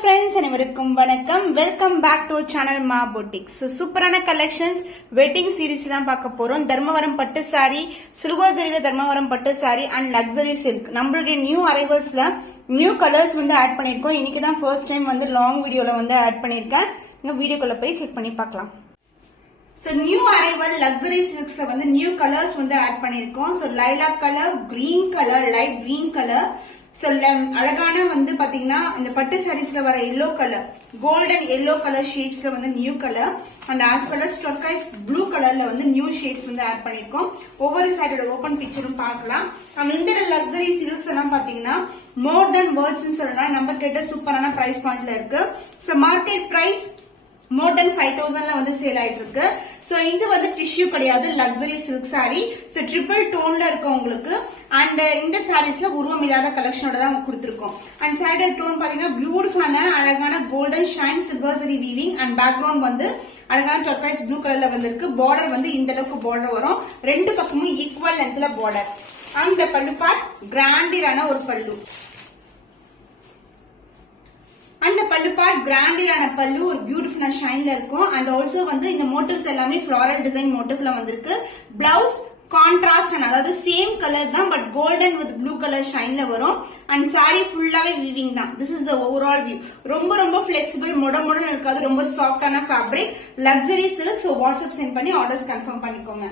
friends, அனைவருக்கும் வணக்கம். Welcome back to channel மா பொட்டிக். சூப்பரான கலெக்ஷன்ஸ் வெட்டிங் சீரிஸ் தான் பார்க்க போறோம். தர்மவரம் பட்டு சாரி, சில்வர் ஜரியில தர்மவரம் பட்டு சாரி அண்ட் லக்ஸரி சில்க். நம்மளுடைய நியூ அரைவல்ஸ்ல நியூ கலர்ஸ் வந்து ஆட் பண்ணிருக்கோம். இன்னைக்கு தான் ஃபர்ஸ்ட் டைம் வந்து லாங் வீடியோல வந்து ஆட் பண்ணிருக்கேன். இந்த வீடியோக்குள்ள போய் செக் பண்ணி பார்க்கலாம். நியூ அரைவல் லக்ஸரி சில்க்ஸ்ல வந்து நியூ கலர்ஸ் வந்து ஆட் பண்ணிருக்கோம். Lilac colour, green colour, light green colour. அழகான வந்து பாத்தீங்கன்னா இந்த பட்டு சாரீஸ்ல வர yellow colour, golden yellow colour ஷேட்ஸ்ல வந்து new colour and as well as turquoise blue கலர்ல வந்து நியூ ஷேட்ஸ் வந்து ஆட் பண்ணிருக்கோம். ஒவ்வொரு சாரியோட ஓபன் பிக்சரும் பார்க்கலாம். இந்த லக்ஸரி சில்க்ஸ் எல்லாம் பாத்தீங்கன்னா மோர் தென் வேர்ட்ஸ் சொல்லலாம். நம்ம கேட்ட சூப்பரான பிரைஸ் பாயிண்ட்ல இருக்கு. மார்க்கெட் பிரைஸ் மோர் தென் 5000 வந்து சேல் ஆயிட்டு இருக்கு. இது வந்து டிஷ்யூ கிடையாது, லக்ஸரி சில்க் சாரி. ட்ரிபிள் டோன்ல இருக்கு உங்களுக்கு. அண்ட் இந்த சாரீஸ்ல உருவம் இல்லாத கலெக்ஷனோட தான் கொடுத்திருக்கோம். அண்ட் சாரியோட டோன் பாத்தீங்கன்னா பியூட்டிஃபுல்லான அழகான golden shine silver zari weaving and background வந்து அழகான டர்காய்ஸ் ப்ளூ கலர்ல வந்திருக்கு. பார்டர் வந்து இந்த அளவுக்கு பார்டர் வரும். ரெண்டு பக்கமும் ஈக்குவல் லென்த்ல பார்டர். அந்த பல்லு பார்ட் கிராண்டியரான ஒரு பல்லு. அந்த பல்லு பார்ட் கிராண்டியரான பல்லு ஒரு பியூட்டிஃபுல்லான ஷைன்ல இருக்கும். அண்ட் ஆல்சோ வந்து இந்த மோட்டிவ்ஸ் எல்லாமே ஃபிளாரல் டிசைன் மோட்டிவ்ல வந்திருக்கு. பிளவுஸ் கான்ட்ராஸ்ட் அதாவது சேம் கலர் தான், but golden with blue colour ஷைன்ல வரும். அண்ட் சாரி ஃபுல்லாவே வீவிங் தான். This is the overall view. ரொம்ப பிளெக்சிபிள், முடன் இருக்காது. ரொம்ப சாஃப்டான fabric luxury silk. WhatsApp send பண்ணி ஆர்டர்ஸ் கன்ஃபார்ம் பண்ணிக்கோங்க.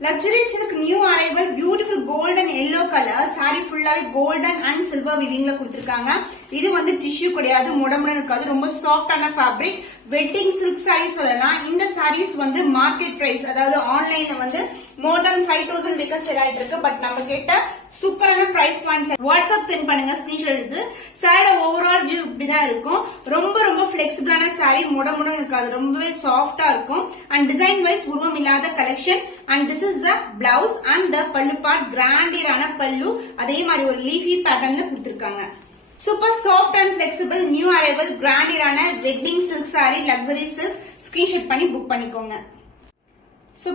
Luxury silk new arrival beautiful golden yellow colour. Saree ஃபுல்லாவே கோல்டன் அண்ட் சில்வர் வீவிங்ல கொடுத்திருக்காங்க. இது வந்து டிஷ்யூ கிடையாது, முடன் இருக்காது. ரொம்ப சாஃப்டான ஃபேப்ரிக் வெட்டிங் சில்க் சாரி சொல்லலாம். இந்த சாரீஸ் வந்து மார்க்கெட் பிரைஸ் அதாவது ஆன்லைன்ல வந்து மோர் தென் 5000 வரைக்கும் சேல் ஆயிட்டு இருக்கு. பட் நம்ம கேட்ட சூப்பரான பிரைஸ் பாயிண்ட் வாட்ஸ்அப் சென்ட் பண்ணுங்க, ஸ்கிரீன்ஷாட் எடுத்து. சாரியோட ஓவரால் வியூ இப்படிதான் இருக்கும். ரொம்ப பிளெக்சிபிளான சாரி, முடன் இருக்காது. ரொம்பவே சாஃப்டா இருக்கும். அண்ட் டிசைன் வைஸ் உருவம் இல்லாத collection. And this is the blouse and the பல்லு பார்ட் கிராண்டியரான பல்லு. அதே மாதிரி ஒரு லீஃபி பேட்டர்ன்ல கொடுத்திருக்காங்க. Super soft and flexible new arrival கிராண்டியரான wedding silk saree luxury silk. Screenshot பண்ணி புக் பண்ணிக்கோங்க.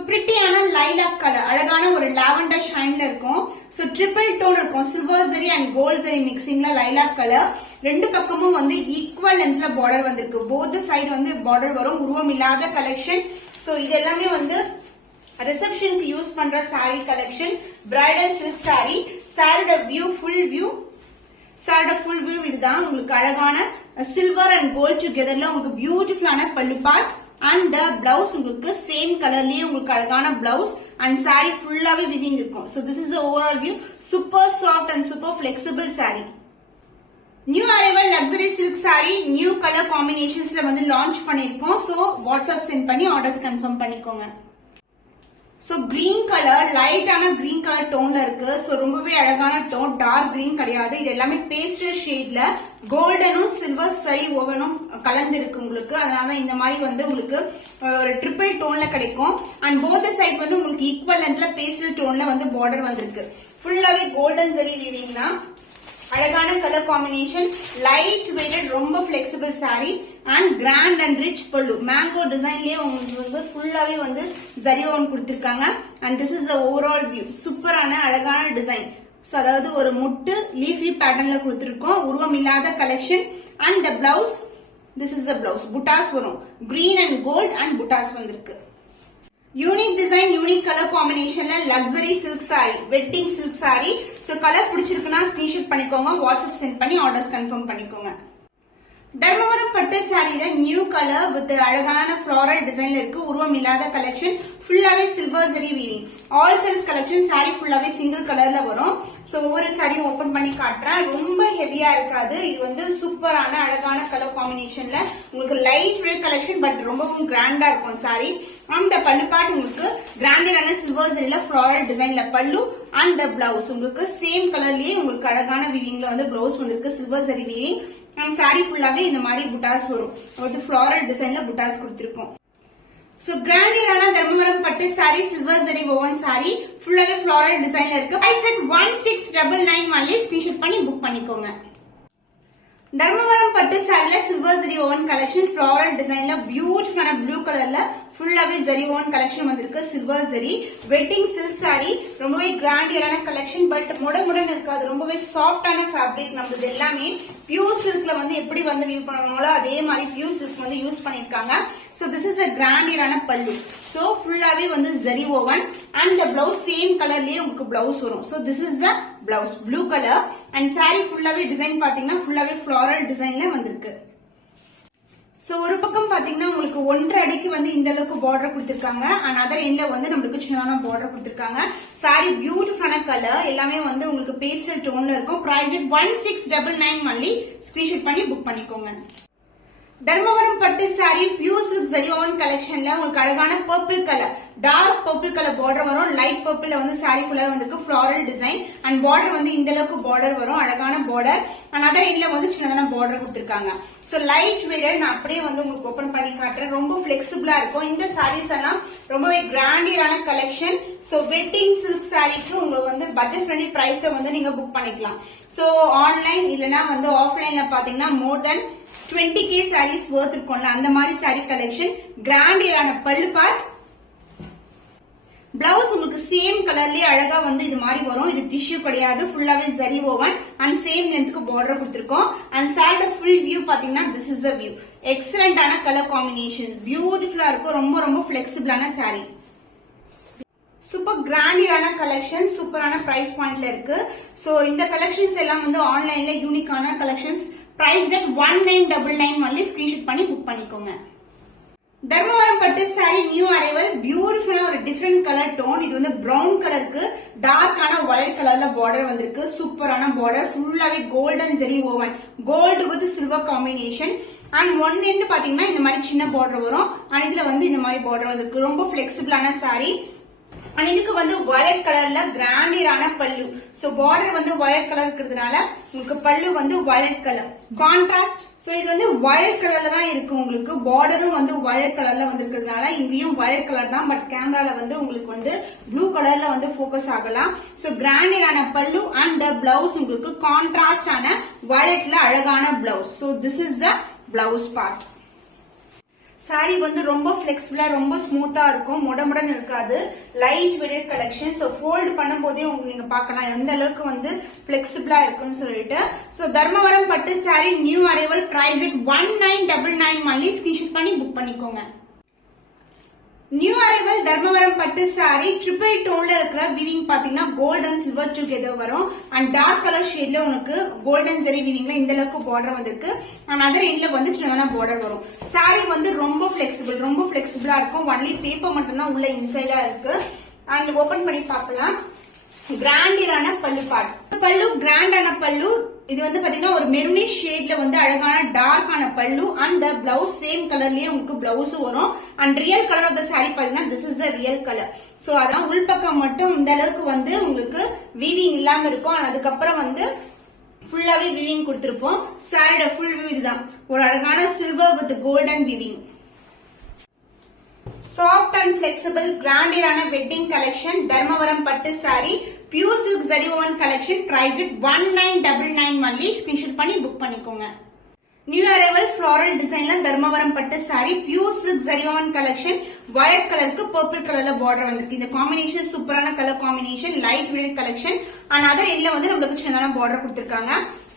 பிரிட்டியான லைலாக் கலர், அழகான ஒரு லாவெண்டர் ஷைன்ல இருக்கும். ட்ரிபிள் டோன் இருக்கும். Silver zari and gold zari மிக்சிங்ல லைலாக் கலர். ரெண்டு பக்கமும் வந்து ஈக்குவல் லென்த்ல பார்டர் வந்திருக்கு. போத் சைடு வந்து பார்டர் வரும். உருவம் இல்லாத கலெக்ஷன். இது எல்லாமே வந்து ரிசப்ஷனுக்கு யூஸ் பண்ற sorry collection. Bridal silk sorry. சாரியோட வியூ ஃபுல் வியூ. சாரியோட ஃபுல் வியூ இதுதான். உங்களுக்கு அழகான சில்வர் அண்ட் கோல்ட் டுகெதர்ல உங்களுக்கு பியூட்டிஃபுல்லான பல்லு பார்ட். அண்ட் பிளவுஸ் உங்களுக்கு சேம் கலர்லயே உங்களுக்கு அழகான பிளவுஸ். அண்ட் சாரி ஃபுல்லாவே விவிங் இருக்கும். This is overall view. Super soft and super flexible saree. New arrival luxury silk saree new colour காம்பினேஷன்ஸ்ல வந்து லான்ச் பண்ணிருக்கோம். வாட்ஸ்அப் சென்ட் பண்ணி ஆர்டர்ஸ் கன்ஃபார்ம் பண்ணிக்கோங்க. கிரீன் கலர், லைட்டான கிரீன் கலர் டோன்ல இருக்கு. ரொம்பவே அழகான டோன். டார்க் கிரீன் கிடையாது. இது எல்லாமே பேஸ்டல் ஷேட்ல கோல்டனும் சில்வர் சரி ஓவனும் கலந்து இருக்கு உங்களுக்கு. அதனால இந்த மாதிரி வந்து உங்களுக்கு ஒரு ட்ரிபிள் டோன்ல கிடைக்கும். அண்ட் போத் சைட் வந்து உங்களுக்கு ஈக்குவல் லென்த்ல பேஸ்டல் டோன்ல வந்து பார்டர் வந்திருக்கு. ஃபுல்லாவே கோல்டன் சரி வீவிங் தான். அழகான கலர் காம்பினேஷன். லைட் வெயிட்டட், ரொம்ப flexible sari. And grand and rich pallu. Mango டிசைன்லயே உங்களுக்கு வந்து ஃபுல்லாவே வந்து ஜரி ஓன் கொடுத்திருக்காங்க. And this is the overall view. சூப்பரான அழகான டிசைன். அதாவது ஒரு முட்டு லீஃபி பேட்டர்ன்ல கொடுத்திருக்கோம். உருவம் இல்லாத collection. And the blouse, this is the blouse. Buttas வரும். Green and gold and buttas வந்திருக்கு. யூனிக் டிசைன், யூனிக் கலர் காம்பினேஷன்ல luxury silk saree, wedding silk saree. Colour பிடிச்சிருக்குன்னா ஸ்கிரீன்ஷாட் பண்ணிக்கோங்க. வாட்ஸ்அப் சென்ட் பண்ணி ஆர்டர்ஸ் கன்ஃபார்ம் பண்ணிக்கோங்க. தர்மவரம் பட்டு சாரியில நியூ கலர் வித் அழகான ஃபிளாரல் டிசைன்ல இருக்கு. உருவம் இல்லாத கலெக்ஷன். ஃபுல்லாவே silver zari weaving. All self collection. Saree ஃபுல்லாவே சிங்கிள் கலர்ல வரும். ஒவ்வொரு சாரியும் ஓபன் பண்ணி காட்டுறேன். ரொம்ப ஹெவியா இருக்காது. இது வந்து சூப்பரான அழகான கலர் காம்பினேஷன்ல உங்களுக்கு லைட் வெயிட் கலெக்ஷன். பட் ரொம்பவும் கிராண்டா இருக்கும் சாரி. அந்த பல்லு பார்ட் உங்களுக்கு கிராண்டியரான சில்வர் ஜரியில ஃபிளாரல் டிசைன்ல பல்லு. அண்ட் த பிளவுஸ் உங்களுக்கு சேம் கலர்லயே உங்களுக்கு அழகான வீவிங்ல வந்து பிளவுஸ் வந்திருக்கு. Silver zari weaving. And saree ஃபுல்லாவே இந்த மாதிரி புட்டாஸ் வரும். ஃபிளாரல் டிசைன்ல புட்டாஸ் கொடுத்திருக்கோம். கிராண்டியரான தர்மவரம் பட்டு saree silver zari woven saree ஃபுல்லாவே ஃபிளாரல் டிசைன்ல இருக்கு. Price rate 1699 only. ஸ்கிரீன்ஷாட் பண்ணி புக் பண்ணிக்கோங்க. தர்மவரம் பட்டு சாரில silver zari woven collection floral டிசைன்ல பியூட்டிஃபுல்லான ப்ளூ கலர்ல ஃபுல்லாவே ஜரி ஓன் கலெக்ஷன் வந்திருக்கு. Silver zari wedding silk saree, ரொம்பவே கிராண்டியரான கலெக்ஷன். பட் முடன் இருக்காது, ரொம்பவே சாஃப்டான ஃபேப்ரிக். நம்மளது எல்லாமே பியூர் சில்க்ல வந்து எப்படி வந்து வியூ பண்ணுவாங்களோ அதே மாதிரி பியூர் சில்க் வந்து யூஸ் பண்ணிருக்காங்க. So this is a கிராண்டியரான பல்லு. So ஃபுல்லாவே வந்து zari woven and the blouse same கலர்லயே உங்களுக்கு பிளவுஸ் வரும். So this is the blouse, blue color and saree ஃபுல்லாவே டிசைன் பாத்தீங்கன்னா ஃபுல்லாவே floral டிசைன்ல வந்திருக்கு. சோ ஒரு பக்கம் பாத்தீங்கன்னா உங்களுக்கு 1.5 அடிக்கு வந்து இந்த அளவுக்கு பார்டர் கொடுத்திருக்காங்க. and other endல வந்து நமக்கு சின்னதான பார்டர் கொடுத்திருக்காங்க. saree பியூட்டிஃபுல்லான கலர், எல்லாமே வந்து உங்களுக்கு பேஸ்டல் டோன்ல இருக்கும். Price 1699 only. ஸ்கிரீன்ஷாட் பண்ணி புக் பண்ணிக்கோங்க. தர்மவரம் பட்டு saree pure silk zari woven கலெக்ஷன்ல உங்களுக்கு அழகான purple colour, dark purple colour border வரும். லைட் பர்பிள்ல வந்து saree ஃபுல்லா வந்து ஃப்ளாரல் டிசைன் and பார்டர் வந்து இந்த அளவுக்கு பார்டர் வரும், அழகான பார்டர். and other endல வந்து சின்னதான பார்டர் கொடுத்திருக்காங்க. சோ லைட் வெயிட் நான் அப்படியே வந்து உங்களுக்கு ஓபன் பண்ணி காட்டுறேன். ரொம்ப ஃபிளெக்சிபிளா இருக்கும். இந்த sarees எல்லாம் ரொம்பவே கிராண்டியரான கலெக்ஷன். சோ வெட்டிங் சில்க் சாரீக்கு உங்களுக்கு வந்து பட்ஜெட் ஃப்ரெண்ட்லி பிரைஸ்ல வந்து நீங்க புக் பண்ணிக்கலாம். சோ ஆன்லைன் இல்லனா வந்து ஆஃப்லைன்ல பாத்தீங்கன்னா மோர் தென் 20k sarees worth இருக்கும்ல, அந்த மாதிரி saree கலெக்ஷன். கிராண்டியரான பல்லு பார்ட், பிளவுஸ் உங்களுக்கு சேம் கலர்லயே அழகா வந்து இது மாதிரி வரும். இது டிஷ்யூ கிடையாது, ஃபுல்லாவே ஜரி ஓவன் and சேம் லென்த்க்கு பார்டர் கொடுத்திருக்கோம். and saree ஃபுல் வியூ பாத்தீங்கன்னா this is a view. எக்ஸலென்ட்டான கலர் காம்பினேஷன், பியூட்டிஃபுல்லா இருக்கும். ரொம்ப ரொம்ப ஃபிளெக்சிபிளான saree. சூப்பர் கிராண்டியரான கலெக்ஷன், சூப்பரான பிரைஸ் பாயிண்ட்ல இருக்கு. சோ இந்த கலெக்ஷன்ஸ் எல்லாம் வந்து ஆன்லைன்ல யூனிக்கான கலெக்ஷன்ஸ். Price 1999 only. ஸ்கிரீன்ஷாட் பண்ணி புக் பண்ணிக்கோங்க. தர்மவரம் பட்டு saree நியூ அரைவல், பியூட்டிஃபுல்லா ஒரு டிஃபரெண்ட் கலர் டோன். இது வந்து பிரவுன் கலருக்கு டார்க்கான வயலட் கலர்ல பார்டர் வந்திருக்கு. சூப்பரான பார்டர், ஃபுல்லாவே golden zari woven, gold with silver combination. And one end பாத்தீங்கன்னா இந்த மாதிரி சின்ன பார்டர் வரும். அண்ட் இதுல வந்து இந்த மாதிரி பார்டர் வந்திருக்கு. ரொம்ப பிளெக்சிபிளான saree. and இதுக்கு வந்து வயலட் கலர்ல கிராண்டியரான பல்லு. சோ பார்டர் வந்து வயலட் கலர் இருக்கிறதுனால உங்களுக்கு பல்லு வந்து வயலட் கலர் கான்ட்ராஸ்ட். சோ இது வந்து வயலட் கலர்ல தான் இருக்கு. உங்களுக்கு பார்டரும் வந்து வயலட் கலர்ல வந்திருக்கிறதுனால இங்கேயும் வயலட் கலர் தான். பட் கேமரால வந்து உங்களுக்கு வந்து ப்ளூ கலர்ல வந்து போக்கஸ் ஆகலாம். சோ கிராண்டியரான பல்லு அண்ட் பிளவுஸ் உங்களுக்கு கான்ட்ராஸ்ட் ஆன வயலட்ல அழகான blouse. So this is the blouse part. saree வந்து ரொம்ப பிளெக்சிபிளா, ரொம்ப ஸ்மூத்தா இருக்கும், முடன் இருக்காது. Light weight collection. So fold பண்ணும்போதே உங்களுக்கு நீங்க பார்க்கலாம் எந்த அளவுக்கு வந்து பிளெக்சிபிளா இருக்குன்னு சொல்லிட்டு. சோ தர்மவரம் பட்டு saree new arrival, price 1999 only. Screenshot பண்ணி புக் பண்ணிக்கோங்க. நியூ அரைவல் தர்மவரம் பட்டு saree ட்ரிபிள் டோன்ல இருக்கிற வீவிங் பாத்தீங்கன்னா கோல்ட் அண்ட் சில்வர் டுகெதர் வரும். அண்ட் டார்க் கலர் ஷேட்ல உனக்கு கோல்டன் ஜெரி வீவிங்ல இந்த அளவுக்கு பார்டர் வந்திருக்கு. அண்ட் அதர் எண்ட்ல வந்து சின்னதான பார்டர் வரும். saree வந்து ரொம்ப பிளெக்சிபிள், ரொம்ப பிளெக்சிபிளா இருக்கும். ஒன்லி பேப்பர் மட்டும் தான் உள்ள இன்சைடா இருக்கு. அண்ட் ஓபன் பண்ணி பார்க்கலாம். கிராண்டியரான பல்லு பார்ட், பல்லு கிராண்டான பல்லு. இது வந்து பாத்தீங்கன்னா ஒரு மெரூனிஷ் ஷேட்ல வந்து அழகான டார்க்கான பல்லு. அண்ட் பிளவுஸ் சேம் கலர்லயே உங்களுக்கு பிளவுஸ் வரும். And real colour of the saree பாத்தீங்கன்னா this is a real colour. So அதான் உள்பக்கம் மட்டும் இந்த அளவுக்கு வந்து உங்களுக்கு வீவிங் இல்லாம இருக்கும். அதுக்கப்புறம் வந்து ஃபுல்லாவே வீவிங் கொடுத்திருப்போம். சாரியோட ஃபுல் வியூ இதுதான். ஒரு அழகான silver with golden weaving. Soft and flexible கிராண்டியரான வெட்டிங் கலெக்ஷன். தர்மவரம் பட்டு saree pure silk zari woven collection. Price 1999 only. Screenshot பண்ணி புக் பண்ணிக்கோங்க. நியூ அரைவல் ஃப்ளாரல் டிசைன்ல தர்மவரம் பட்டு saree pure silk zari woven collection. Violet கலருக்கு பர்பிள் கலர்ல பார்டர் வந்திருக்கு. இந்த காம்பினேஷன் சூப்பரான colour combination, light weight collection. And other எண்ட்ல வந்து நம்மளுக்கு சின்னதான பார்டர் கொடுத்திருக்காங்க.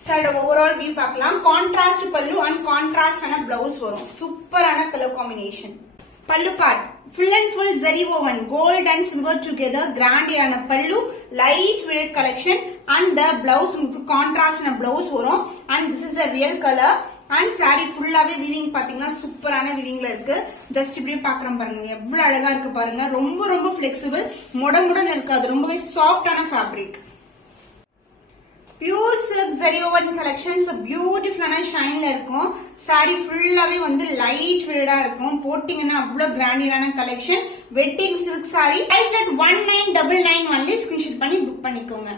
சாரியோட ஓவரால் வியூ பார்க்கலாம். கான்ட்ராஸ்ட் பல்லு அண்ட் கான்ட்ராஸ்ட் ஆன பிளவுஸ் வரும். சூப்பரான கலர் காம்பினேஷன். பல்லு part full and full zari woven, gold and silver together, கிராண்டியரான பல்லு, light weight collection. and the blouse உங்களுக்கு கான்ட்ராஸ்ட் ஆன பிளவுஸ் வரும். and this is a real color. and saree ஃபுல்லாவே weaving பாத்தீங்கன்னா சூப்பரான வீவிங்ல இருக்கு. ஜஸ்ட் இப்படி பாக்குறோம் பாருங்க, எவ்வளவு அழகா இருக்கு பாருங்க. ரொம்ப ரொம்ப பிளெக்சிபிள், முடன் இருக்காது, ரொம்பவே சாஃப்டான fabric. Pure silk zari woven collections பியூட்டிஃபுல்லான ஷைன்ல இருக்கும். saree ஃபுல்லாவே வந்து லைட் வெயிட்டா இருக்கும். போட்டிங்கன்னா அவ்வளவு கிராண்டியரான collection. Wedding silk saree. Price 1999 only. Screenshot பண்ணி புக் பண்ணிக்கோங்க.